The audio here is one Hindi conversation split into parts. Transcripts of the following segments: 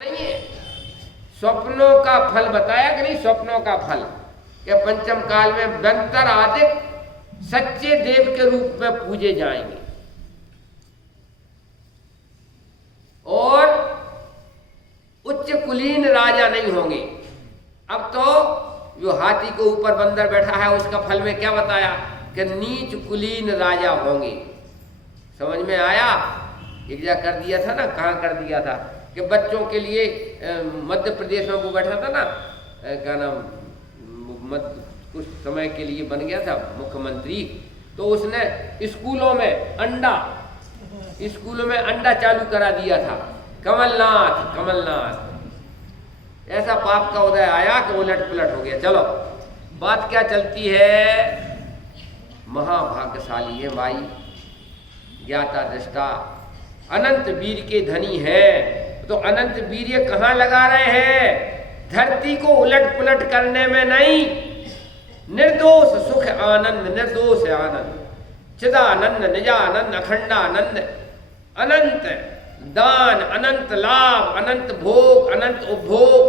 नहीं है। स्वप्नों का फल बताया कि नहीं, स्वप्नों का फल कि पंचम काल में बंतर आदिक सच्चे देव के रूप में पूजे जाएंगे और उच्च कुलीन राजा नहीं होंगे। अब तो जो हाथी के ऊपर बंदर बैठा है उसका फल में क्या बताया कि नीच कुलीन राजा होंगे। समझ में आया? एक जगह कर दिया था ना, कहाँ कर दिया था कि बच्चों के लिए मध्य प्रदेश में वो बैठा था ना, क्या नाम, कुछ समय के लिए बन गया था मुख्यमंत्री, तो उसने स्कूलों में अंडा चालू करा दिया था। कमलनाथ ऐसा पाप का उदय आया कि उलट पुलट हो गया। चलो बात क्या चलती है, महाभाग्यशाली है भाई, ज्ञाता दृष्टा अनंत वीर के धनी है। तो अनंत वीर्य कहाँ लगा रहे हैं? धरती को उलट पुलट करने में नहीं, निर्दोष सुख आनंद, निर्दोष आनंद, चिदानंद, निजानंद, अखंडानंद, अनंत दान, अनंत लाभ, अनंत भोग, अनंत उपभोग,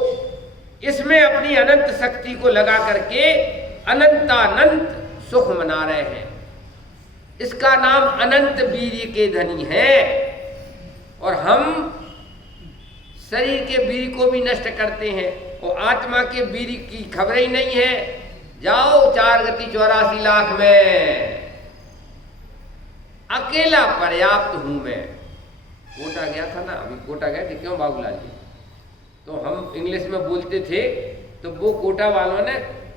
इसमें अपनी अनंत शक्ति को लगा करके अनंतानंत सुख मना रहे हैं। इसका नाम अनंत वीर्य के धनी है। और हम शरीर के वीर्य को भी नष्ट करते हैं और आत्मा के वीर्य की खबर ही नहीं है। जाओ 4 गति 84 लाख में, अकेला पर्याप्त हूं मैं। कोटा गया था ना, अभी कोटा गए थे, क्यों बाबूलाल जी? तो हम इंग्लिश में बोलते थे तो वो कोटा वालों ने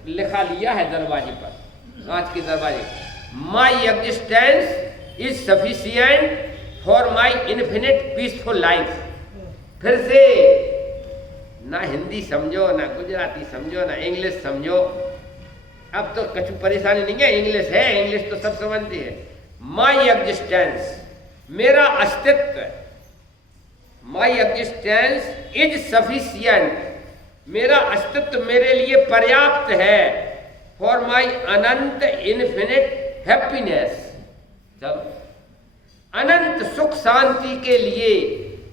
लिखा लिया है दरवाजे पर, कांच के दरवाजे, my existence is sufficient for my infinite peaceful life. फिर से ना हिंदी समझो, ना गुजराती समझो, ना इंग्लिश समझो। अब तो कुछ परेशानी नहीं है, इंग्लिश है, इंग्लिश तो सब समझते हैं। माई एग्जिस्टेंस, मेरा अस्तित्व, माई एग्जिस्टेंस इज सफिशिएंट, मेरा अस्तित्व मेरे लिए पर्याप्त है, for my Anant infinite happiness. चलो, अनंत सुख शांति के लिए,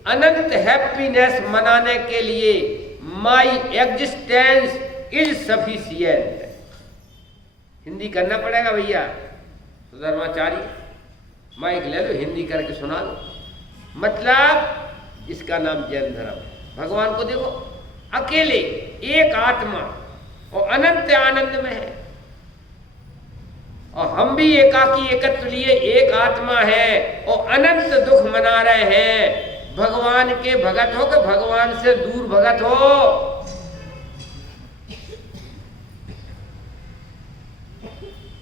अनंत हैप्पीनेस मनाने के लिए my existence is sufficient. Hindi करना पड़ेगा भैया, तो धर्माचारी माइक ले लो, हिंदी करके सुना लो। मतलब इसका नाम जैन धर्म। भगवान को देखो, अकेले एक आत्मा और अनंत आनंद में है, और हम भी एकाकी एकत्र लिए एक आत्मा है और अनंत दुख मना रहे हैं। भगवान के भगत हो कि भगवान से दूर भगत हो?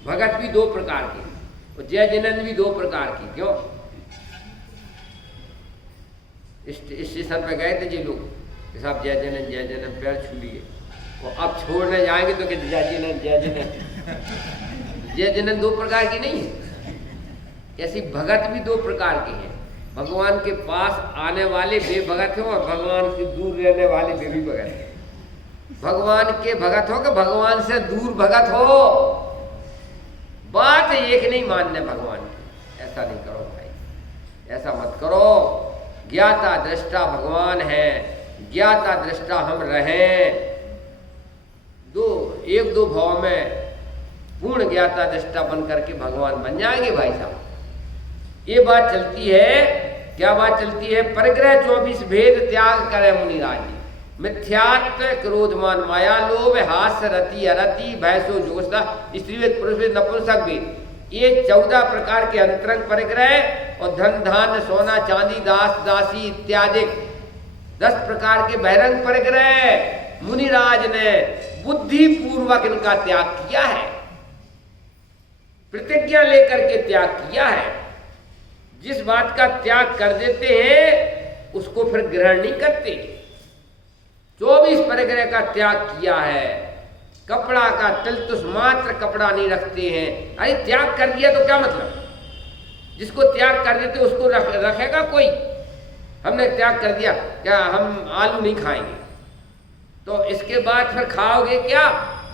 भगत भी 2 प्रकार के और जय जिनेंद्र भी 2 प्रकार की। क्यों? स्टेशन पे गए थे जी लोग कि साहब जय जिनेंद्र पैर छू लिए, और अब छोड़ने जाएंगे तो कि जय जिनेंद्र जय जिनेंद्र 2 प्रकार की नहीं है। ऐसी भगत भी 2 प्रकार की है। भगवान के पास आने वाले बेभगत हो और भगवान से दूर रहने वाले बेबी भगत है। भगवान के भगत हो कि भगवान से दूर भगत हो, बात एक नहीं मानने भगवान की। ऐसा नहीं करो भाई, ऐसा मत करो। ज्ञाता दृष्टा भगवान है, ज्ञाता दृष्टा हम रहें। 1-2 भाव में पूर्ण ज्ञाता दृष्टा बन करके भगवान बन जाएंगे भाई साहब। ये बात चलती है। क्या बात चलती है? परिग्रह 24 भेद त्याग करे मुनिराज। मिथ्यात्व, क्रोधमान, माया, लोभ, हास्य, रति, अरति, भैसो, जोशा, स्त्रीवेद, पुरुषवेद, नपुंसक वेद, ये 14 प्रकार के अंतरंग परिग्रह और धन धान्य सोना चांदी दास दासी इत्यादि 10 प्रकार के बहिरंग परिग्रह मुनिराज ने बुद्धि पूर्वक इनका त्याग किया है, प्रतिज्ञा लेकर के त्याग किया है। जिस बात का त्याग कर देते हैं उसको फिर ग्रहण नहीं करते। 24 परिग्रह का त्याग किया है। कपड़ा का तिलतुस मात्र कपड़ा नहीं रखते हैं। अरे त्याग कर दिया तो क्या मतलब? जिसको त्याग कर देते उसको रखेगा कोई? हमने त्याग कर दिया, क्या हम आलू नहीं खाएंगे, तो इसके बाद फिर खाओगे क्या?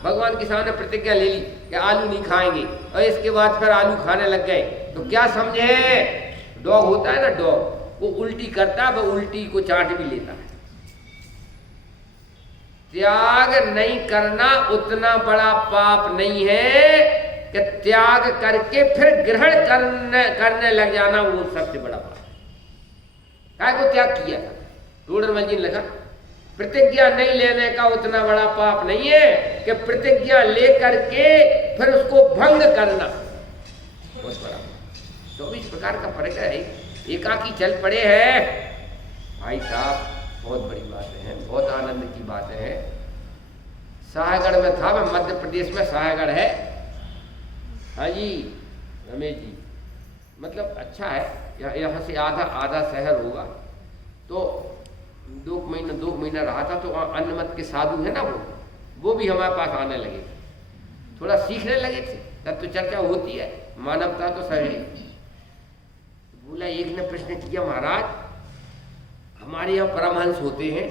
भगवान के सामने प्रतिज्ञा ले ली कि आलू नहीं खाएंगे, और इसके बाद फिर आलू खाने लग गए, तो क्या समझे? डॉग होता है ना, डॉग, वो उल्टी करता है, वो उल्टी को चाट भी लेता है। त्याग नहीं करना उतना बड़ा पाप नहीं है कि त्याग करके फिर ग्रहण करने लग जाना वो सबसे बड़ा पाप है। काय को त्याग किया था? टोडरमल जी ने लिखा प्रतिज्ञा नहीं लेने का उतना बड़ा पाप नहीं है कि प्रतिज्ञा लेकर के फिर उसको भंग करना बहुत बड़ा। तो इस प्रकार का फर्क है। एकाकी चल पड़े हैं भाई साहब, बहुत बड़ी बात है, बहुत आनंद की बात है। साहेगढ़ में था, मैं मध्य प्रदेश में साहेगढ़ है। हाँ जी रमेश जी, मतलब अच्छा है, यहाँ से आधा शहर होगा। तो 2 महीना रहा था। तो अन्नमत के साधु है ना, वो भी हमारे पास आने लगे थे, थोड़ा सीखने लगे थे। तब तो चर्चा होती है, मानवता तो सही। बोला, एक ने प्रश्न किया, महाराज हमारे यहाँ परमहंस होते हैं,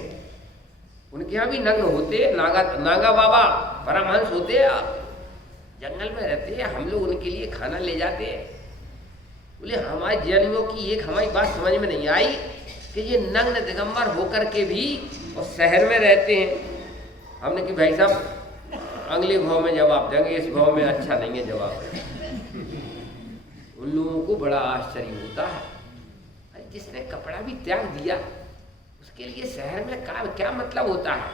उनके यहाँ भी नग्न होते हैं, नागा बाबा परमहंस होते हैं, जंगल में रहते हैं, हम लोग उनके लिए खाना ले जाते हैं। बोले हमारे जैनियों की एक हमारी बात समझ में नहीं आई कि ये नग्न दिगंबर होकर के भी और शहर में रहते हैं। हमने कि भाई साहब अगले भाव में जवाब देंगे, इस भाव में अच्छा नहीं है जवाब। उन लोगों को बड़ा आश्चर्य होता है, जिसने कपड़ा भी त्याग दिया उसके लिए शहर में क्या मतलब होता है?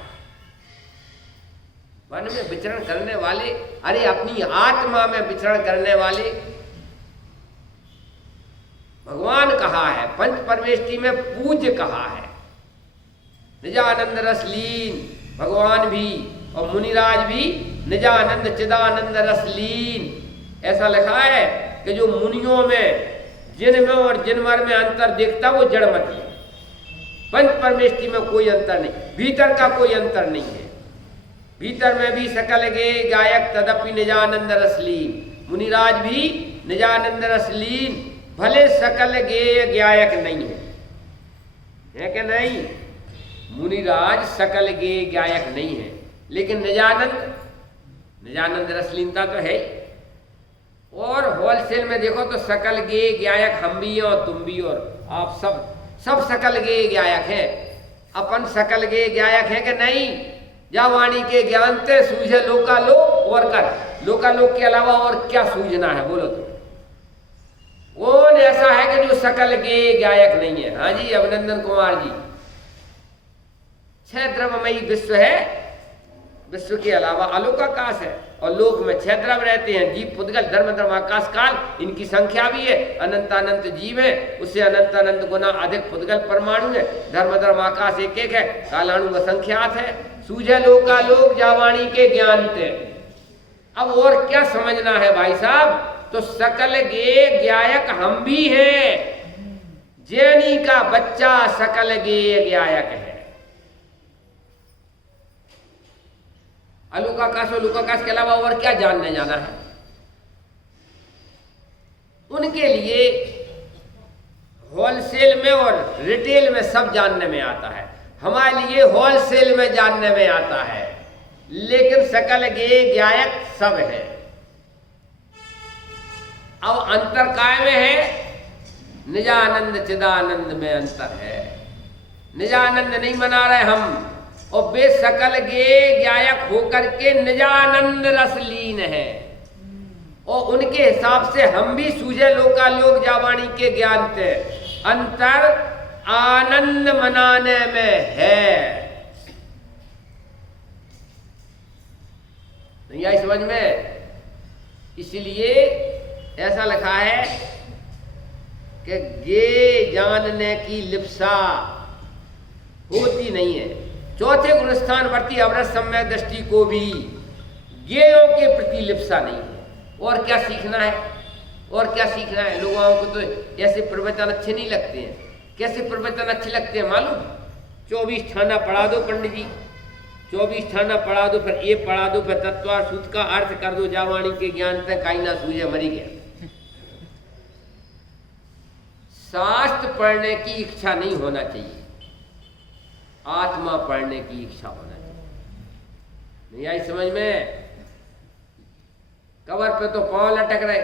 वन में विचरण करने वाले, अरे अपनी आत्मा में विचरण करने वाले भगवान कहा है, पंच परमेष्टि में पूज्य कहा है, निजानंद रसलीन भगवान भी और मुनिराज भी निजानंद चिदानंद रसलीन। ऐसा लिखा है कि जो मुनियों में जिन में और जिनमर में अंतर देखता वो जड़मत है। पंच परमेष्टि में कोई अंतर नहीं, भीतर का कोई अंतर नहीं है। भीतर में भी सकल गे गायक तदपि निजानंद रसलीन। मुनिराज भी निजानंद रसलीन, भले सकल गे गायक नहीं है कि नहीं? मुनिराज सकल गे गायक नहीं है, लेकिन निजानंद रसलीनता तो है। और होलसेल में देखो तो सकल गे गायक हम भी और तुम भी और आप सब सकल गे गायक हैं। अपन सकल गे गायक है कि नहीं? जा वाणी के ज्ञान ते सूझे लोकालोक और कर, लोकालोक के अलावा और क्या सूझना है बोलो तो? कौन ऐसा है कि जो सकल गे गायक नहीं है? हाँ जी अभिनंदन कुमार जी, 6 द्रव्यमयी विश्व है, विश्व के अलावा अलोकाकाश है, और लोक में 6 द्रव्य रहते हैं, जीव पुद्गल धर्म धर्म आकाश काल, इनकी संख्या भी है। अनंत जीव है, उससे अनंत गुना अधिक पुद्गल परमाणु है। धर्म धर्म आकाश एक एक है, कालाणु असंख्यात है। सूझे लोकालोक जावाणी के ज्ञान थे। अब और क्या समझना है भाई साहब? तो सकल गे गायक हम भी हैं। जैनी का बच्चा सकल गे गायक है। अलुकाकाश के अलावा और क्या जानने जाना है? उनके लिए होलसेल में और रिटेल में सब जानने में आता है, हमारे लिए होलसेल में जानने में आता है, लेकिन सकल गे गायक सब है। अब अंतर काय में है? निजानंद चिदानंद में अंतर है। निजानंद नहीं मना रहे हम, और वे सकल गे गायक होकर के निजानंद रसलीन है, और उनके हिसाब से हम भी सूझे लोकालोक जावाणी के ज्ञान थे। अंतर आनंद मनाने में है। नहीं आई समझ में? इसलिए ऐसा लिखा है कि गे जानने की लिप्सा होती नहीं है। चौथे गुणस्थान वर्ती अवरत सम्यक दृष्टि को भी गेयों के प्रति लिप्सा नहीं है। और क्या सीखना है? और क्या सीखना है? लोगों को तो ऐसे प्रवचन अच्छे नहीं लगते हैं। कैसे प्रवचन अच्छे लगते हैं मालूम? 24 ठाना पढ़ा दो पंडित जी, 24 ठाना पढ़ा दो, फिर ये पढ़ा दो, फिर तत्वार सूत्र का अर्थ कर दो, जावाणी के ज्ञान तक काई ना सूझे मरी गया। शास्त्र पढ़ने की इच्छा नहीं होना चाहिए, आत्मा पढ़ने की इच्छा होना चाहिए। नहीं आई समझ में? कबर पे तो पांव लटक रहे।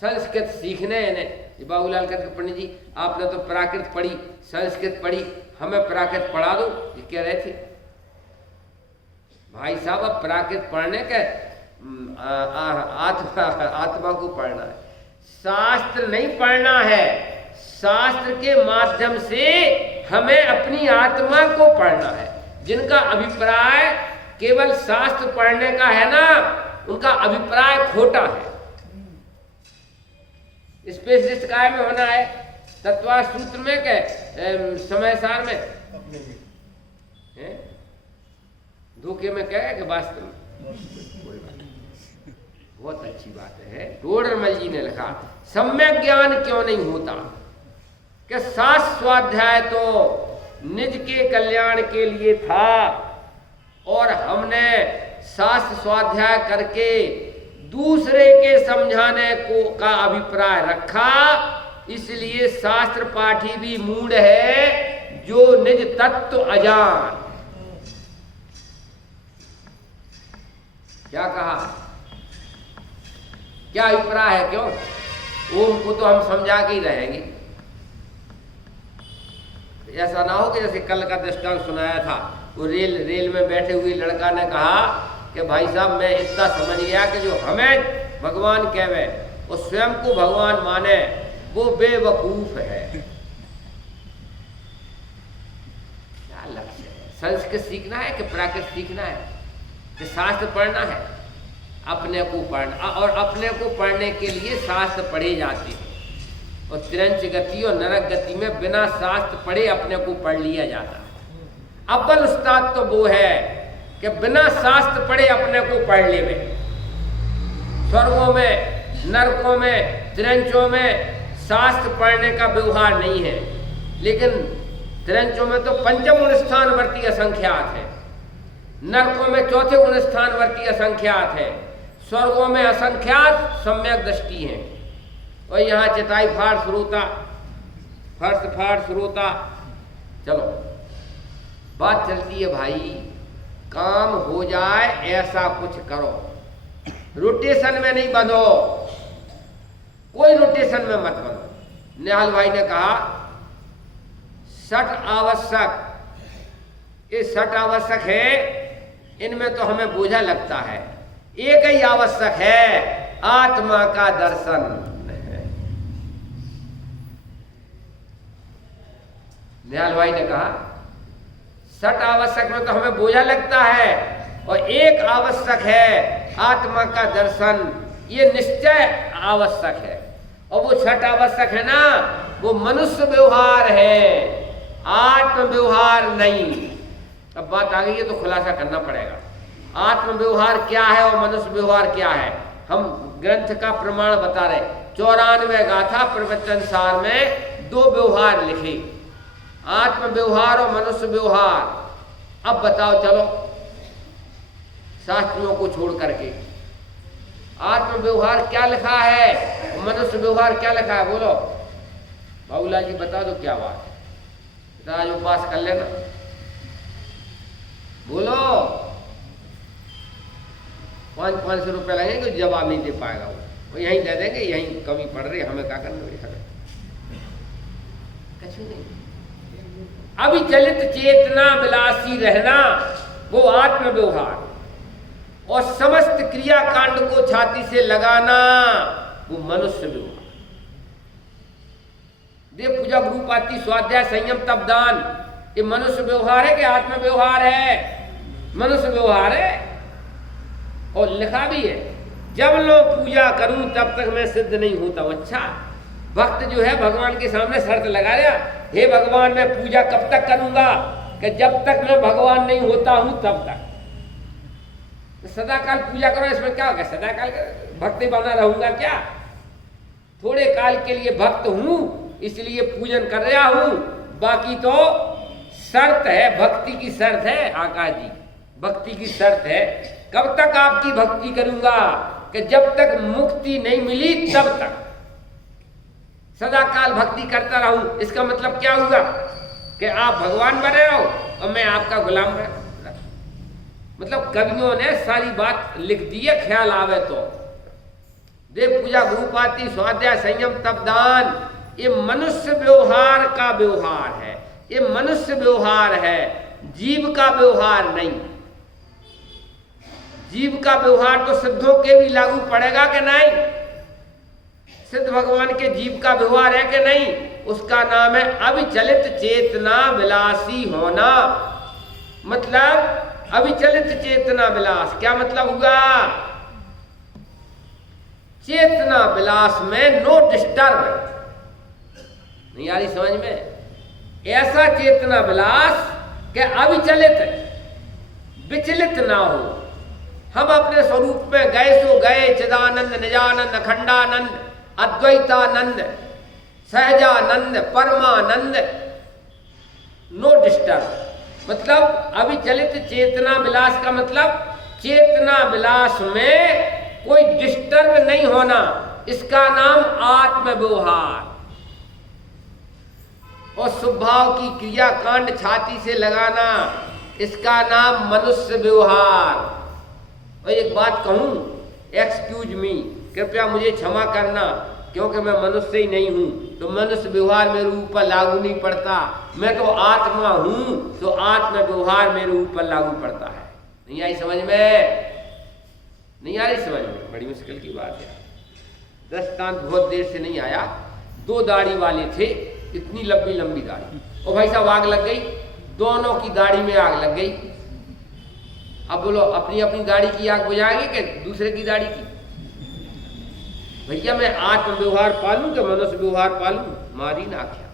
संस्कृत सीखने हैं बाबूलाल कहते पंडित जी आपने तो प्राकृत पढ़ी, संस्कृत पढ़ी, हमें प्राकृत पढ़ा दो, ये कह रहे थे। भाई साहब अब प्राकृत पढ़ने के आत्मा को पढ़ना है, शास्त्र नहीं पढ़ना है। शास्त्र के माध्यम से हमें अपनी आत्मा को पढ़ना है। जिनका अभिप्राय केवल शास्त्र पढ़ने का है ना, उनका अभिप्राय खोटा है। स्पेशलिस्ट काय में होना है, तत्वा सूत्र में के समय सार में धोखे में कहे कि वास्तव में। बहुत अच्छी बात है। टोडरमल जी ने लिखा, सम्यक ज्ञान क्यों नहीं होता कि शास्त्र स्वाध्याय तो निज के कल्याण के लिए था और हमने शास्त्र स्वाध्याय करके दूसरे के समझाने को का अभिप्राय रखा, इसलिए शास्त्र पाठी भी मूढ़ है जो निज तत्व अजान। क्या कहा, क्या अभिप्राय है? क्यों ओम को तो हम समझा के ही रहेंगे। ऐसा ना हो कि जैसे कल का दृष्टांत सुनाया था, वो रेल में बैठे हुए लड़का ने कहा कि भाई साहब मैं इतना समझ गया कि जो हमें भगवान कहवे वो स्वयं को भगवान माने वो बेवकूफ है। क्या लक्ष्य है? संस्कृत सीखना है कि प्राकृत सीखना है कि शास्त्र पढ़ना है? अपने को पढ़ना, और अपने को पढ़ने के लिए शास्त्र पढ़े जाते हैं। और तिरंच गति और नरक गति में बिना शास्त्र पढ़े अपने को पढ़ लिया जाता है। अव्वल उस्ताद तो वो है कि बिना शास्त्र पढ़े अपने को पढ़ ले। स्वर्गों में, नरकों में, तिरंचों में शास्त्र पढ़ने का व्यवहार नहीं है। लेकिन तिरंचों में तो पंचम गुण स्थानवर्ती असंख्यात है, नरकों में चौथे गुण स्थानवर्ती असंख्यात है, स्वर्गों में असंख्यात सम्यक दृष्टि है। और यहाँ चिताई फाड़ श्रोता, फर्श फाड़ श्रोता। चलो बात चलती है भाई, काम हो जाए ऐसा कुछ करो, रोटेशन में नहीं बंधो, कोई रोटेशन में मत बंधो। निहाल भाई ने कहा 60 आवश्यक, ये 60 आवश्यक है, इनमें तो हमें बोझा लगता है। एक ही आवश्यक है, आत्मा का दर्शन। निहाल भाई ने कहा 60 आवश्यक में तो हमें बोझा लगता है, और एक आवश्यक है आत्मा का दर्शन, ये निश्चय आवश्यक है। और वो 60 आवश्यक है ना, वो मनुष्य व्यवहार है, आत्म व्यवहार नहीं। अब बात आ गई है तो खुलासा करना पड़ेगा। आत्म व्यवहार क्या है और मनुष्य व्यवहार क्या है? हम ग्रंथ का प्रमाण बता रहे। 94 गाथा प्रवचन सार में 2 व्यवहार लिखे, आत्म व्यवहार और मनुष्य व्यवहार। अब बताओ चलो, शास्त्रियों को छोड़ करके आत्म व्यवहार क्या लिखा है, मनुष्य व्यवहार क्या लिखा है? बोलो बाबूलाल जी, बता दो क्या बात है। आज उपवास कर लेना, बोलो। 500 रुपये लगेंगे, जवाब नहीं दे पाएगा वो यहीं दे देंगे, यहीं कमी पड़ रही, हमें क्या करना? कुछ नहीं। अविचलित चेतना विलासी रहना वो आत्म व्यवहार, और समस्त क्रिया कांड को छाती से लगाना वो मनुष्य व्यवहार। देव पूजा ग्रुप आती, स्वाध्याय, संयम, तप, दान, ये मनुष्य व्यवहार है कि आत्म व्यवहार है? मनुष्य व्यवहार है। और लिखा भी है, जब लोग पूजा करूं तब तक मैं सिद्ध नहीं होता। अच्छा, भक्त जो है भगवान के सामने शर्त लगा रहा, हे भगवान मैं पूजा कब तक करूंगा? कि जब तक मैं भगवान नहीं होता हूं तब तक। तो सदा काल पूजा करो, इसमें क्या होगा? सदा काल भक्ति बना रहूंगा क्या? थोड़े काल के लिए भक्त हूं इसलिए पूजन कर रहा हूं, बाकी तो शर्त है, भक्ति की शर्त है। आकाश जी, भक्ति की शर्त है। कब तक आपकी भक्ति करूंगा? कि जब तक मुक्ति नहीं मिली तब तक सदा काल भक्ति करता रहूं। इसका मतलब क्या हुआ? कि आप भगवान बने रहो और मैं आपका गुलाम बना। मतलब कवियों ने सारी बात लिख दी है, ख्याल आवे तो। देव पूजा, गुरुपाती, स्वाध्याय, संयम, तप, दान, ये मनुष्य व्यवहार का व्यवहार है, ये मनुष्य व्यवहार है, जीव का व्यवहार नहीं। जीव का व्यवहार तो सिद्धों के भी लागू पड़ेगा कि नहीं? सिद्ध भगवान के जीव का व्यवहार है कि नहीं? उसका नाम है अविचलित चेतना विलासी होना। मतलब अविचलित चेतना विलास क्या मतलब हुआ? चेतना विलास में नो डिस्टर्ब। नहीं आ रही समझ में? ऐसा चेतना विलास के अविचलित विचलित ना हो। हम अपने स्वरूप में गए सो गए, चिदानंद निजानंद अखंडानंद अद्वैतानंद सहजानंद परमानंद, नो डिस्टर्ब। मतलब अविचलित चेतना विलास का मतलब चेतना विलास में कोई डिस्टर्ब नहीं होना, इसका नाम आत्म व्यवहार। और स्वभाव की क्रिया कांड छाती से लगाना, इसका नाम मनुष्य व्यवहार। और एक बात कहूं, एक्सक्यूज मी, कृपया मुझे क्षमा करना, क्योंकि मैं मनुष्य ही नहीं हूं तो मनुष्य व्यवहार मेरे ऊपर लागू नहीं पड़ता। मैं तो आत्मा हूं तो आत्म व्यवहार मेरे ऊपर लागू पड़ता है। नहीं आई समझ में? नहीं आ रही समझ में? बड़ी मुश्किल की बात है। दृष्टांत बहुत देर से नहीं आया। दो दाढ़ी वाले थे, इतनी लंबी लंबी दाढ़ी, और भाई साहब आग लग गई, दोनों की दाढ़ी में आग लग गई। अब बोलो अपनी अपनी दाढ़ी की आग बुझाएंगे कि दूसरे की दाढ़ी की? भैया मैं आत्म व्यवहार पालूं कि मनुष्य व्यवहार पालूं? मारी ना आख्या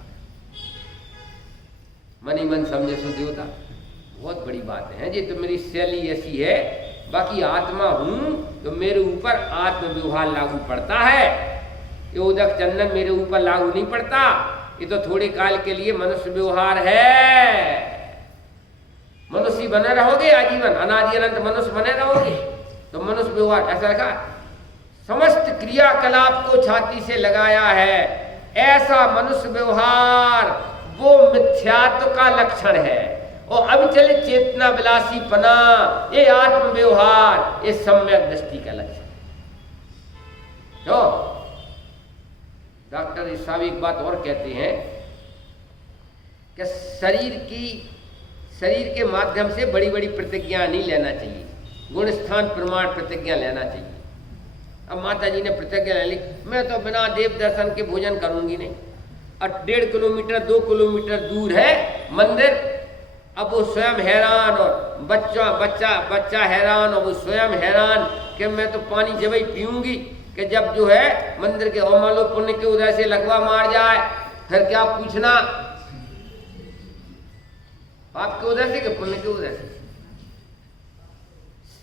मनी मन समझे सो देवता। बहुत बड़ी बात है जी। तो मेरी शैली ऐसी है, बाकी आत्मा हूं तो मेरे ऊपर आत्म व्यवहार लागू पड़ता है। ये उदक चंदन मेरे ऊपर लागू नहीं पड़ता। ये तो थोड़े काल के लिए मनुष्य व्यवहार है। मनुष्य बने रहोगे आजीवन, अनादि अनंत मनुष्य बने रहोगे तो मनुष्य व्यवहार ऐसा रखा। समस्त क्रियाकलाप को छाती से लगाया है। ऐसा मनुष्य व्यवहार वो मिथ्यात्व का लक्षण है। और अविचलित चेतना विलासी पना, ये आत्म व्यवहार, ये सम्यक दृष्टि का लक्षण। तो डॉक्टर साहब एक बात और कहते हैं कि शरीर के माध्यम से बड़ी बड़ी प्रतिज्ञा नहीं लेना चाहिए, गुण स्थान प्रमाण प्रतिज्ञा लेना चाहिए। अब माता जी ने प्रतिज्ञा ले ली, मैं तो बिना देव दर्शन के भोजन करूंगी नहीं। और 1.5 किलोमीटर 2 किलोमीटर दूर है मंदिर। अब वो स्वयं हैरान और बच्चा हैरान और वो स्वयं हैरान कि मैं तो पानी जब ही पीऊंगी कि जब जो है मंदिर के मान पुण्य के उदय से लगवा मार जाए, फिर क्या पूछना पाप के उदय से कि पुण्य के उदय से।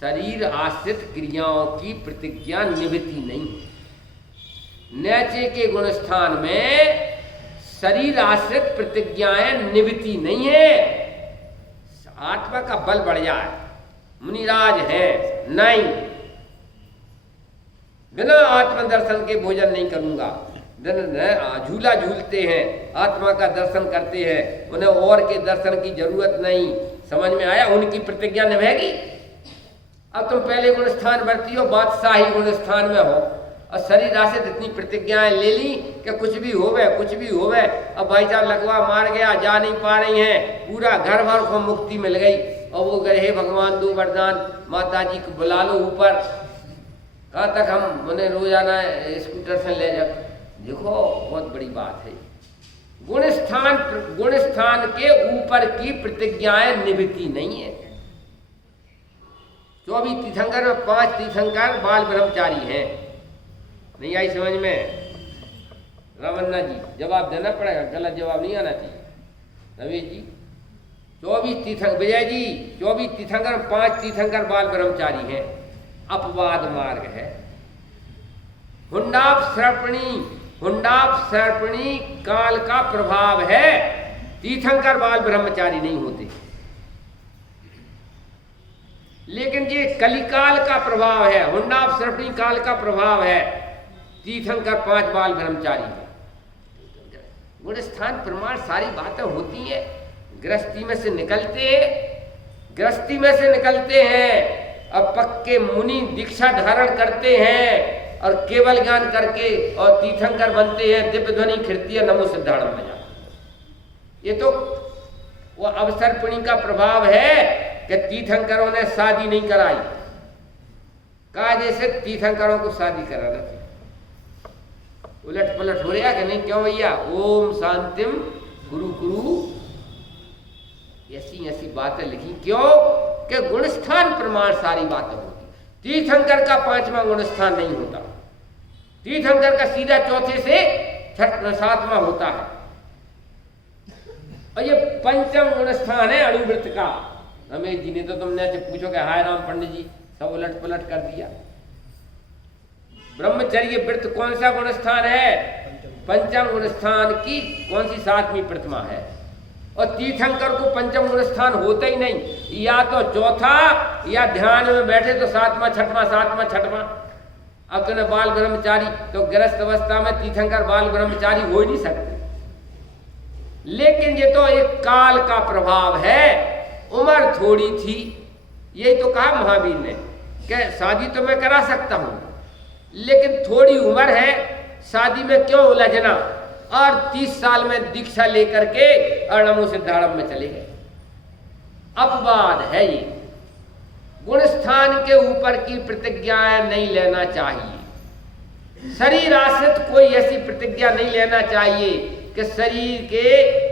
शरीर आश्रित क्रियाओं की प्रतिज्ञा निवृत्ति नहीं है। नैचे के गुण स्थान में शरीर आश्रित प्रतिज्ञाएं निवृत्ति नहीं है। आत्मा का बल बढ़ जाए, मुनिराज है नहीं, बिना आत्म दर्शन के भोजन नहीं करूंगा। झूला झूलते हैं, आत्मा का दर्शन करते हैं, उन्हें और के दर्शन की जरूरत नहीं। समझ में आया? उनकी प्रतिज्ञा निभेगी। अब तुम पहले गुण स्थान बरती हो, बादशाही गुण स्थान में हो, और शरीर आश्रित इतनी प्रतिज्ञाएं ले ली कि कुछ भी होवे। अब भाई साहब लगवा मार गया, जा नहीं पा रही हैं, पूरा घर भर को मुक्ति मिल गई। और वो गए, हे भगवान दो वरदान, माता जी को बुला लो ऊपर। कहाँ तक हम उन्हें रोजाना स्कूटर से ले जा। देखो बहुत बड़ी बात है। गुण स्थान के ऊपर की प्रतिज्ञाएं निवृत्ति नहीं है। 24 तीर्थंकर में 5 तीर्थंकर बाल ब्रह्मचारी हैं। नहीं आई समझ में? रमन्ना जी जवाब देना पड़ेगा, गलत जवाब नहीं आना चाहिए। रवि जी 24 तीर्थंकर, विजय जी 24 तीर्थंकर 5 तीर्थंकर बाल ब्रह्मचारी हैं। अपवाद मार्ग है। हुंडाप सर्पणी काल का प्रभाव है। तीर्थंकर बाल ब्रह्मचारी नहीं होते। लेकिन ये कलिकाल का प्रभाव है, हुंडाप सर्पणी काल का प्रभाव है। तीर्थंकर 5 बाल ब्रह्मचारी है। गुण स्थान प्रमाण सारी बातें होती हैं। गृहस्थी में से निकलते हैं। अब पक्के मुनि दीक्षा धारण करते हैं और केवल ज्ञान करके और तीर्थंकर बनते हैं। दिव्य ध्वनि खिड़ती नमो सिद्धार्थ में जाते। ये तो वो अवसर्पणी का प्रभाव है कि तीर्थंकरों ने शादी नहीं कराई, कायदे से तीर्थंकरों को शादी कराना चाहिए। उलट पलट हो रहा कि नहीं? क्यों भैया? ओम शांतिम गुरु गुरु, ऐसी ऐसी बातें लिखी। क्यों? कि गुणस्थान प्रमाण सारी बातें होती। तीर्थंकर का 5वां गुणस्थान नहीं होता, तीर्थंकर का सीधा चौथे से 7वां होता है। और ये 5वां गुणस्थान है अणुव्रत का। रमेश जी ने तो तुमने पूछो कि हाय राम पंडित जी, सब उलट पलट कर दिया। ब्रह्मचर्य व्रत कौन सा गुणस्थान है? 5वां गुणस्थान की कौन सी 7वीं प्रतिमा है? और तीर्थंकर को 5वां गुणस्थान होता ही नहीं, या तो चौथा, या ध्यान में बैठे तो 7वां 6वां 7वां 6वां। अब तुमने बाल ब्रह्मचारी, तो गृहस्थ अवस्था में तीर्थंकर बाल ब्रह्मचारी हो ही नहीं सकते। लेकिन ये तो एक काल का प्रभाव है, उम्र थोड़ी थी। यही तो कहा महावीर ने कि शादी तो मैं करा सकता हूं, लेकिन थोड़ी उम्र है, शादी में क्यों उलझना। और 30 साल में दीक्षा लेकर के अणमु सिद्धारम में चले गए। अपवाद है ये, गुणस्थान के ऊपर की प्रतिज्ञाएं नहीं लेना चाहिए। शरीर आश्रित कोई ऐसी प्रतिज्ञा नहीं लेना चाहिए कि शरीर के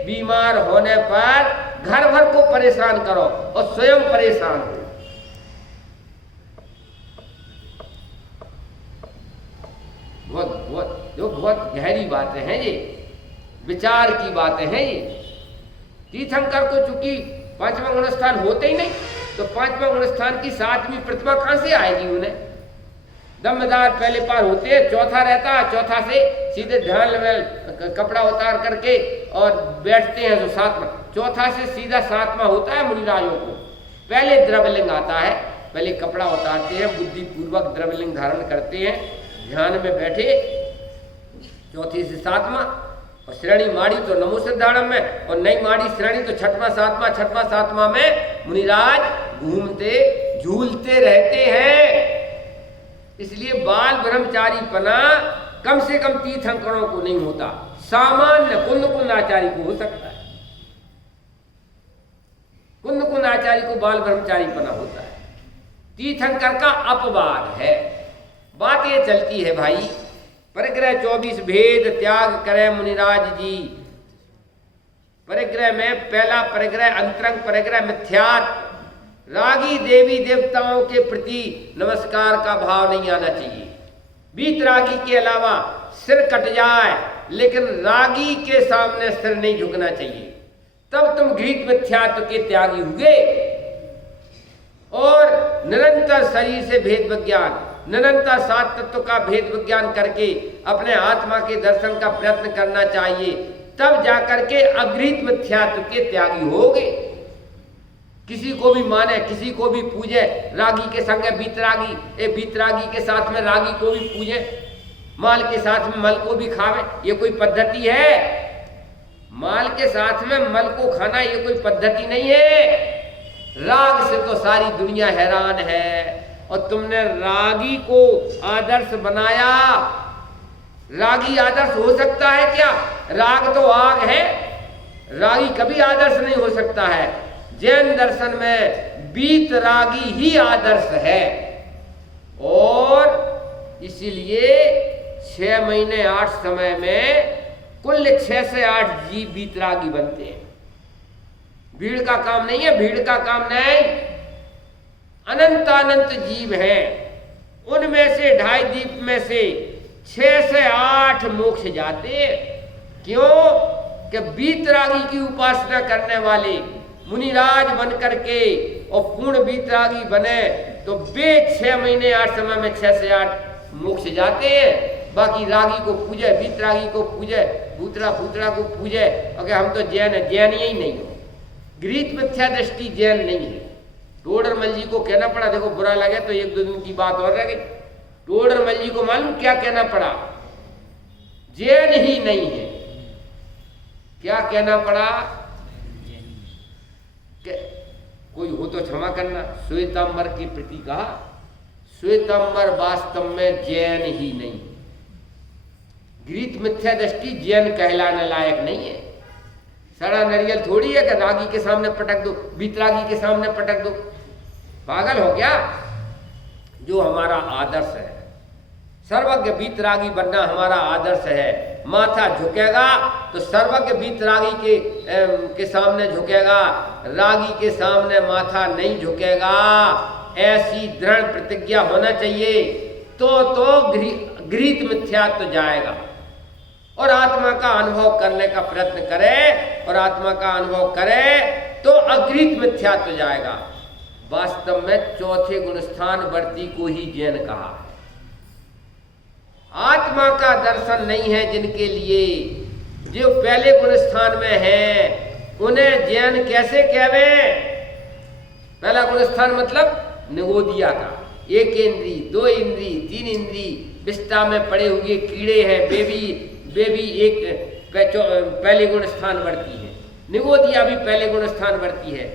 बीमार होने पर घर भर को परेशान करो और स्वयं परेशान हो। बहुत गहरी बातें हैं ये, विचार की बातें हैं ये। तीर्थंकर को चूंकि 5वां गुणस्थान होते ही नहीं, तो 5वां गुणस्थान की 7वीं प्रतिमा कहां से आएगी उन्हें? दमदार पहले पार होते हैं, चौथा रहता है, चौथा से सीधे ध्यान में कपड़ा उतार करके और बैठते हैं जो 7वां, चौथा से सीधा 7वां होता है मुनिराजों को। पहले द्रव्यलिंग आता है, पहले कपड़ा उतारते हैं, बुद्धिपूर्वक द्रव्यलिंग धारण करते हैं, ध्यान में बैठे, चौथी से 7वां। और श्रेणी माड़ी तो नमो सिद्धारम में, और नई माड़ी श्रेणी तो 6वां 7वां 6वां 7वां में मुनिराज घूमते झूलते रहते हैं। इसलिए बाल ब्रह्मचारी पना कम से कम तीर्थंकरों को नहीं होता, सामान्य कुंद आचार्य को हो सकता है। कुंद आचार्य को बाल ब्रह्मचारी पना होता है, तीर्थंकर का अपवाद है। बात ये चलती है भाई, परिग्रह 24 भेद त्याग करे मुनिराज जी। परिग्रह में पहला परिग्रह अंतरंग परिग्रह मिथ्यात्व, रागी देवी देवताओं के प्रति नमस्कार का भाव नहीं आना चाहिए। वीतरागी के अलावा सिर कट जाए, लेकिन रागी के सामने सिर नहीं झुकना चाहिए, तब तुम घृत मिथ्यात्व के त्यागी हुए। और निरंतर शरीर से भेद विज्ञान, निरंतर 7 तत्व का भेद विज्ञान करके अपने आत्मा के दर्शन का प्रयत्न करना चाहिए, तब जाकर के अगृहीत मिथ्यात्व के त्यागी होगे। किसी को भी माने, किसी को भी पूजे, रागी के संग बीतरागी, बीतरागी के साथ में रागी को भी पूजे, माल के साथ में मल को भी खावे, ये कोई पद्धति है? माल के साथ में मल को खाना ये कोई पद्धति नहीं है। राग से तो सारी दुनिया हैरान है, और तुमने रागी को आदर्श बनाया। रागी आदर्श हो सकता है क्या? राग तो आग है, रागी कभी आदर्श नहीं हो सकता है। जैन दर्शन में बीतरागी ही आदर्श है, और इसीलिए 6 महीने 8 समय में कुल 6 से 8 जीव बीतरागी बनते हैं। भीड़ का काम नहीं है, भीड़ का काम नहीं, अनंत जीव हैं, उनमें से 2.5 दीप में से 6 से 8 मोक्ष जाते हैं। क्यों? कि बीतरागी की उपासना करने वाले मुनिराज बन करके और पूर्ण बीतरागी बने तो वे 6 महीने 8 समय में 6 से 8 मोक्ष जाते हैं। बाकी रागी को पूजे, बीतरागी को पूजे, भूतरा को पूजे, और हम तो जैन है, जैन ही नहीं हो। गृहीत मिथ्या दृष्टि जैन नहीं है। टोडरमल जी को कहना पड़ा, देखो बुरा लगे तो 1-2 दिन की बात और रह गई। टोडरमल जी को मालूम क्या कहना पड़ा? जैन ही नहीं है। क्या कहना पड़ा? कोई हो तो क्षमा करना, श्वेतांबर के प्रति कहा, श्वेतांबर वास्तव में जैन ही नहीं। गृहीत मिथ्या दृष्टि जैन कहलाने लायक नहीं है। सड़ा नरियल थोड़ी है कि रागी के सामने पटक दो, बीतरागी के सामने पटक दो। पागल हो क्या? जो हमारा आदर्श है। सर्वज्ञ वीतरागी बनना हमारा आदर्श है। माथा झुकेगा तो सर्वज्ञ वीतरागी के सामने झुकेगा, रागी के सामने माथा नहीं झुकेगा। ऐसी दृढ़ प्रतिज्ञा होना चाहिए तो गृहीत मिथ्यात्व जाएगा। और आत्मा का अनुभव करने का प्रयत्न करे और आत्मा का अनुभव करे तो अगृहीत मिथ्यात्व जाएगा। वास्तव में चौथे गुणस्थान वर्ती को ही जैन कहा। आत्मा का दर्शन नहीं है जिनके लिए, जो पहले गुणस्थान में है, उन्हें जैन कैसे कहवे? पहला गुणस्थान मतलब निगोदिया का, एक इंद्री, दो इंद्री, तीन इंद्री, विष्टा में पड़े हुए कीड़े हैं, बेबी एक पहले गुण स्थान वर्ती है, निगोदिया भी पहले गुण स्थान वर्ती है।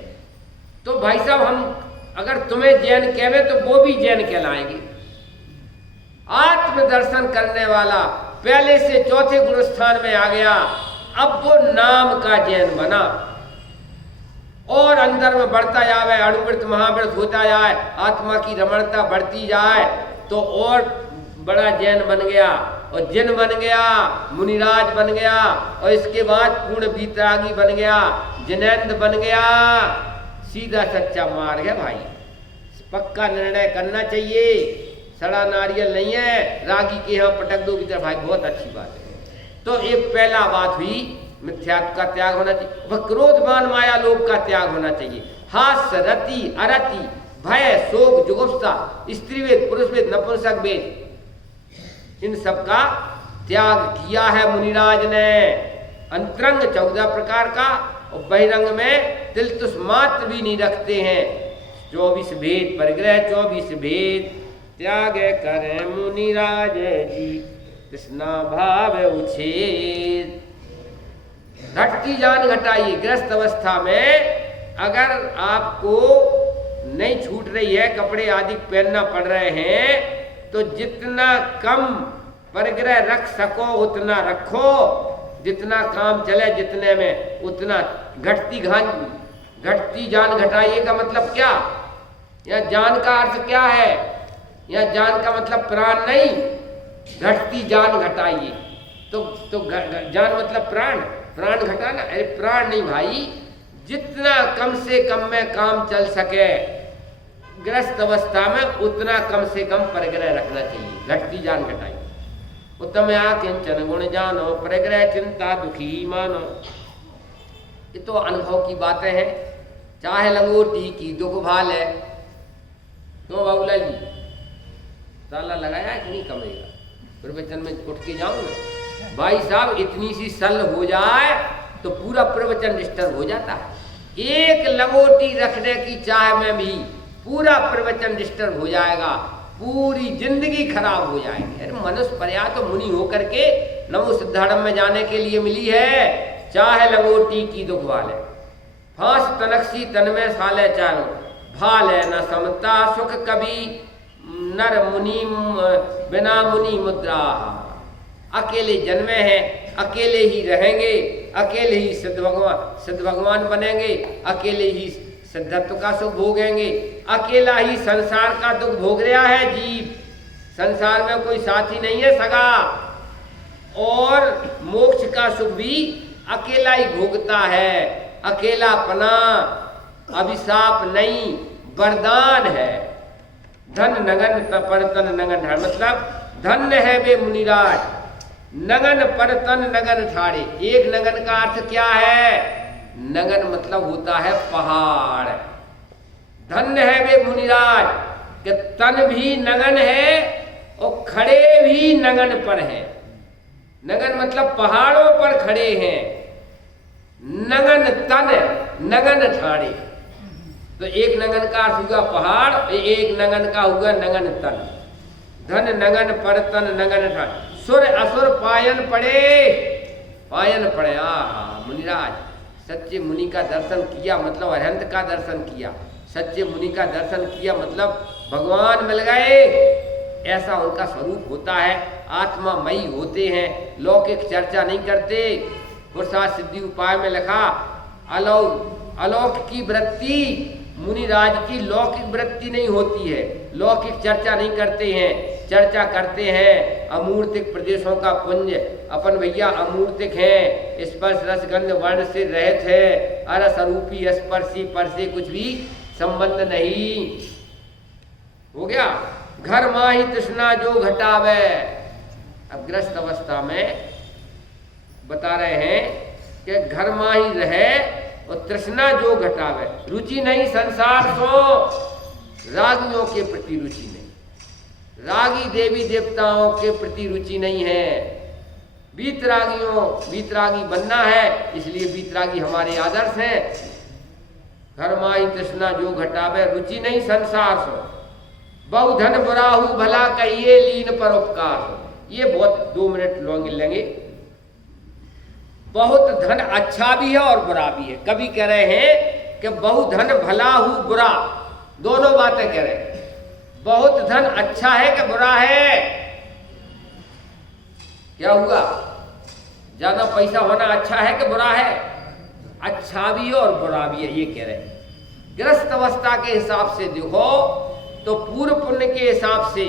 तो भाई साहब हम अगर तुम्हें जैन कहवे तो वो भी जैन कहलाएंगे। आत्मदर्शन करने वाला पहले से चौथे गुण स्थान में आ गया, अब वो नाम का जैन बना और अंदर में बढ़ता जाए, अणुवृत्त महावृत्त होता जाए, आत्मा की रमणता बढ़ती जाए तो और बड़ा जैन बन गया और जिन बन गया, मुनिराज बन गया और इसके बाद पूर्ण वीतरागी बन गया, जिनेंद्र बन गया। सीधा सच्चा मार्ग है भाई, पक्का निर्णय करना चाहिए, सड़ा नारियल नहीं है। रागी के यहाँ पटक दो भीतर भाई, बहुत अच्छी बात है। तो एक पहला बात हुई, मिथ्यात्व का त्याग होना चाहिए, वह क्रोधमान माया लोभ का त्याग होना चाहिए। हास्य, रति, अरति, भय, शोक, जुगुप्सा, स्त्रीवेद, पुरुषवेद, नपुंसक वेद, इन सब का त्याग किया है मुनिराज ने। अंतरंग 14 प्रकार का और बहिरंग में तिलतुस मात्र भी नहीं रखते हैं। 24 भेद परिग्रह, 24 भेद त्याग करें मुनिराज जी, कृष्णा भाव उछेद। घटती जान घटाइए। गृहस्थ अवस्था में अगर आपको नहीं छूट रही है, कपड़े आदि पहनना पड़ रहे हैं, तो जितना कम परिग्रह रख सको उतना रखो, जितना काम चले जितने में उतना। घटती जान घटाइए का मतलब क्या? या जान का अर्थ क्या है? या जान का मतलब प्राण नहीं, घटती जान घटाइए। तो जान मतलब प्राण, प्राण घटाना, अरे प्राण नहीं भाई, जितना कम से कम में काम चल सके गृहस्थ अवस्था में उतना कम से कम परिग्रह रखना चाहिए। घटती जान घटाइए। उत्तम किंचन गुण जानो, परिग्रह चिंता दुखी मानो। ये तो अनुभव की बातें हैं। चाहे लंगोटी की दुख भाल है। क्यों बाबूलाल जी, ताला लगाया कि नहीं कमरेगा? प्रवचन में उठ के जाऊं मैं भाई साहब, इतनी सी सल हो जाए तो पूरा प्रवचन डिस्टर्ब हो जाता है। एक लंगोटी रखने की चाह में भी पूरा प्रवचन डिस्टर्ब हो जाएगा, पूरी जिंदगी खराब हो जाएगी। अरे मनुष्य पर्या तो मुनि होकर के नमो सिद्धाड़म में जाने के लिए मिली है। चाहे लंगोटी की दुख वाले, फांस तनकसी तन में साले चारो, भाले न समता सुख कभी नर मुनि बिना मुनि मुद्रा। अकेले जन्मे हैं, अकेले ही रहेंगे, अकेले ही सिद्ध भगवान बनेंगे, अकेले ही सिद्धत्व का सुख भोगेंगे, अकेला ही संसार का दुख भोग रहा है जीव। संसार में कोई साथी नहीं है सगा, और मोक्ष का सुख भी अकेला ही भोगता है। अकेलापना अभिशाप नहीं, वरदान है। धन नगन परतन नगन ठाड़, मतलब धन्य है वे मुनिराज, नगन परतन नगन ठाड़े। एक नगन का अर्थ क्या है? नगन मतलब होता है पहाड़। धन्य है वे मुनिराज कि तन भी नगन है और खड़े भी नगन पर है। नगन मतलब पहाड़ों पर खड़े हैं। नगन तन, नगन ठाड़े। तो एक नगन का अर्थ हुआ पहाड़, एक नगन का हुआ नगन तन। धन नगन पर तन नगन ठाड़े। सुर असुर पायन पड़े, पायन पड़े। मुनिराज सच्चे मुनि का दर्शन किया मतलब अरहंत का दर्शन किया। सच्चे मुनि का दर्शन किया मतलब भगवान मिल गए, ऐसा उनका स्वरूप होता है। आत्मामयी होते हैं, लौकिक चर्चा नहीं करते। पुरुषार्थ सिद्धि उपाय में लिखा अलौक की वृत्ति मुनिराज की लौकिक वृत्ति नहीं होती है, लौकिक चर्चा नहीं करते हैं, चर्चा करते हैं अमूर्तिक प्रदेशों का पुंज। अपन भैया अमूर्तिक हैं, स्पर्श रसगंध वर्ण से रहित है, अरस रूपी स्पर्शी पर से कुछ भी संबंध नहीं। हो गया। घर माही तृष्णा जो घटावे। अब ग्रस्त अवस्था में बता रहे हैं कि घर माही रहे और तृष्णा जो घटावे, रुचि नहीं संसार सो, रागियों के प्रति रुचि नहीं, रागी देवी देवताओं के प्रति रुचि नहीं है। वीतरागी बनना है, इसलिए वीतरागी हमारे आदर्श हैं। घर माही तृष्णा जो घटावे, रुचि नहीं संसार सो, बहु धन बुराहु भला कहिए लीन पर उपकार हो। ये बहुत 2 मिनट लॉन्ग लेंगे। बहुत धन अच्छा भी है और बुरा भी है। कभी कह रहे हैं कि बहु धन भला हु बुरा, दोनों बातें कह रहे हैं। बहुत धन अच्छा है कि बुरा है? क्या हुआ? ज्यादा पैसा होना अच्छा है कि बुरा है? अच्छा भी है और बुरा भी है, ये कह रहे हैं। ग्रस्त अवस्था के हिसाब से देखो तो पूर्व पुण्य के हिसाब से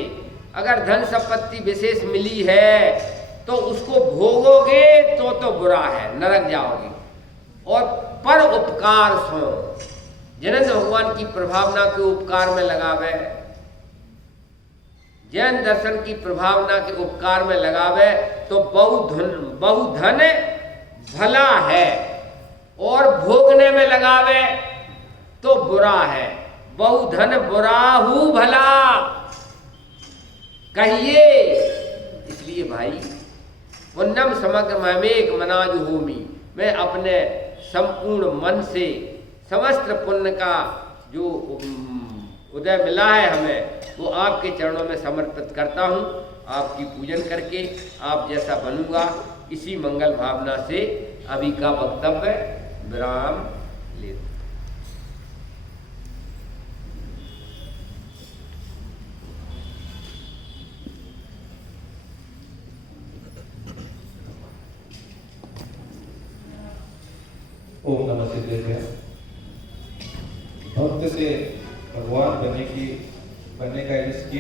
अगर धन संपत्ति विशेष मिली है तो उसको भोगोगे तो बुरा है, नरक जाओगे। और पर उपकार सो, जिन्हें भगवान की प्रभावना के उपकार में लगावे, जैन दर्शन की प्रभावना के उपकार में लगावे तो बहु धन भला है, और भोगने में लगावे तो बुरा है। बहु धन बुराहु भला कहिए। इसलिए भाई पुण्यम समग्र ममेक मनाज होमी, मैं अपने संपूर्ण मन से समस्त पुण्य का जो उदय मिला है हमें, वो आपके चरणों में समर्पित करता हूँ। आपकी पूजन करके आप जैसा बनूंगा, इसी मंगल भावना से अभी का वक्तव्य विराम ले। ओम नमः सिद्धेश्वर। भक्त से भगवान बनने का इसकी